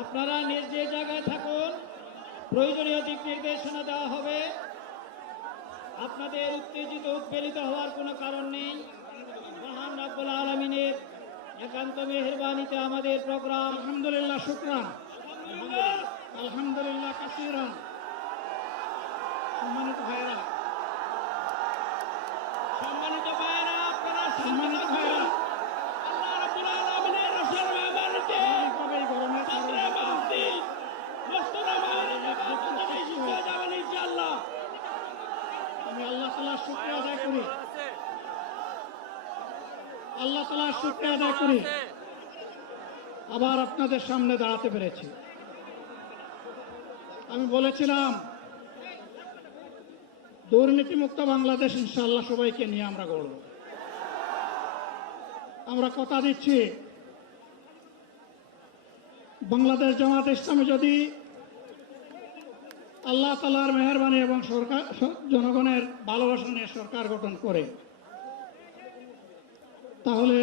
আপনারা নিজ যে জায়গায় থাকুন, প্রয়োজনীয় দিক নির্দেশনা দেওয়া হবে। আপনাদের উত্তেজিত উদ্বেলিত হওয়ার কোনো কারণ নেই। মহান রব্বুল আলামিনের একান্ত মেহেরবানিতে আমাদের প্রোগ্রাম আলহামদুলিল্লাহ, শুকরান, আলহামদুলিল্লাহ কাসীরান। সম্মানিত ভাইরা, আপনারা সম্মানিত ভাইরা, আল্লাহ রাব্বুল আলামিনের রসুল মেহরবানিতে তবে এই গরমের কারণে যাবেন ইনশাআল্লাহ। আমি আল্লাহ তাআলার শুকর আদায় করি, আল্লাহ তাআলার শুকর আদায় করি আবার আপনাদের সামনে দাঁড়াতে পেরেছি। আমি বলেছিলাম দুর্নীতিমুক্ত বাংলাদেশ ইনশাআল্লাহ সবাইকে নিয়ে আমরা গড়ব। আমরা কথা দিচ্ছি, বাংলাদেশ জামাত ইসলামী যদি আল্লাহ তাআলার মেহেরবানি এবং সরকার জনগণের ভালোবাসা নিয়ে সরকার গঠন করে, তাহলে